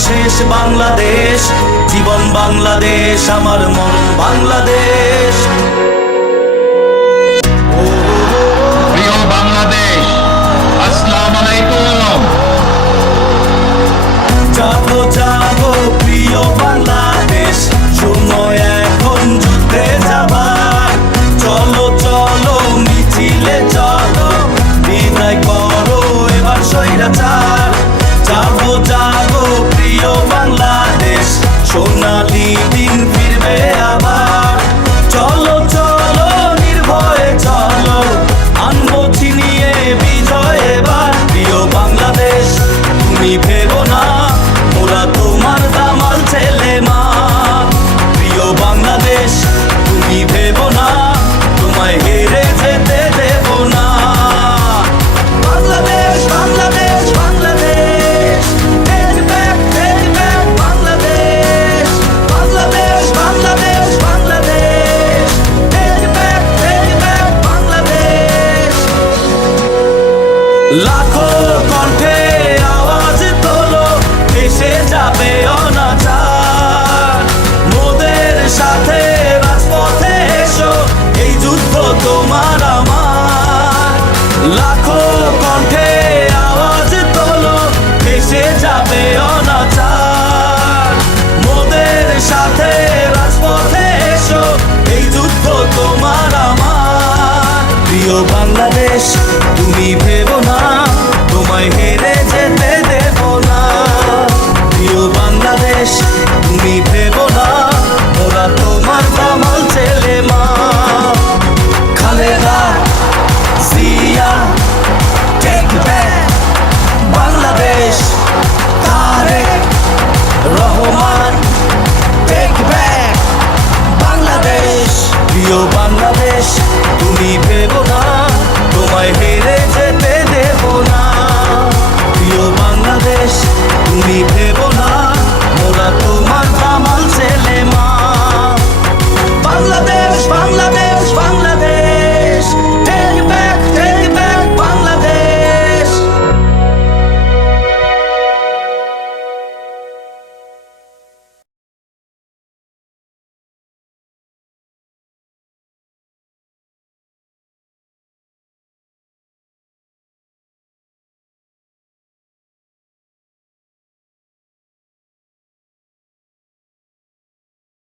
শেষ বাংলাদেশ। জীবন বাংলাদেশ আমার মন বাংলাদেশ। তুমি ভেবো না, ওরা তোমার দামাল ছেলে মা প্রিয় বাংলাদেশ, তুমি ভেবো না, তোমায় হেরে যেতে দেব না। বাংলাদেশ বাংলাদেশ বাংলাদেশ বাংলাদেশ। বাংলাদেশ বাংলাদেশ। লাখো কণ্ঠে প্রিয় বাংলাদেশ, তুমি ভেবো না, তোমায় হেরে যেতে দেব না। প্রিয় বাংলাদেশ, তুমি ভেবো না, ওরা তোমার জামাল ছেলে মা। খালেদা, জিয়া, টেক ব্যাক, বাংলাদেশ তারে রহমান, টেক ব্যাক, বাংলাদেশ। প্রিয় বাংলাদেশ